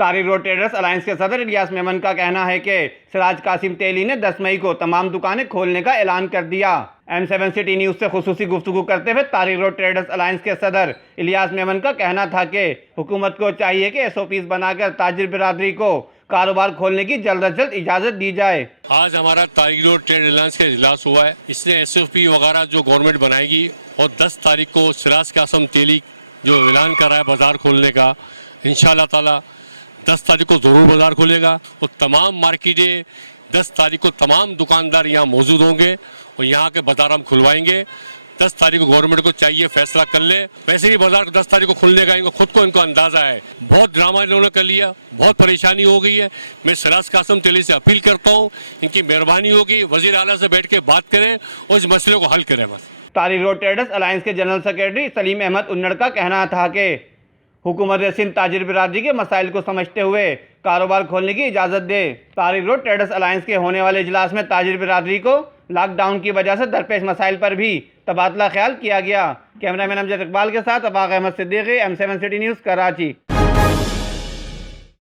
Tariq road traders alliance के सदर इलियास मेमन का कहना है कि सिराज कासिम तेली ने 10 मई को तमाम दुकानें खोलने का ऐलान कर दिया। M7 सिटी न्यूज़ से खुसूसी गुफ्तगू करते हुए तारिक रोड ट्रेडर्स अलायंस के सदर इलियास मेमन का कहना था कि हुकूमत को चाहिए कि SOPs बनाकर ताजिर बिरादरी को कारोबार खोलने की जल्द अज जल्द इजाज़त दी जाए। आज हमारा तारिक रोड ट्रेड अलायंस का इजलास हुआ है। इसने SOP वगैरह जो गवर्नमेंट बनाएगी और 10 तारीख को सिराज कासिम तेली जो ऐलान कर रहा है बाज़ार खोलने का, इंशाअल्लाह ताला 10 तारीख को ज़रूर बाज़ार खुलेगा और तमाम मार्केटें 10 तारीख को तमाम दुकानदार यहाँ मौजूद होंगे और यहाँ के बाज़ार हम खुलवाएंगे। 10 तारीख को गवर्नमेंट को चाहिए फैसला कर ले। वैसे भी बाज़ार को 10 तारीख को खुलने का इनको खुद को इनको अंदाज़ा है। बहुत ड्रामा इन्होंने कर लिया, बहुत परेशानी हो गई है। मैं सिराज कासिम तेली से अपील करता हूँ, इनकी मेहरबानी होगी वज़ीर आला से बैठ के बात करें और इस मसले को हल करें बस। तारिक रोड ट्रेडर्स अलायंस के जनरल सेक्रेटरी सलीम अहमद उन्नड़ का कहना था कि हुकूमत सिंध ताजिर बिरादरी के मसाइल को समझते हुए कारोबार खोलने की इजाज़त दे। तारिक रोड ट्रेडर्स अलायंस के होने वाले इजलास में ताजिर बिरादरी को लॉकडाउन की वजह से दरपेश मसाइल पर भी तबादला ख्याल किया गया। कैमरामैन अमजद इकबाल के साथ Afaq Ahmed Siddiqui, M7 City News, Karachi.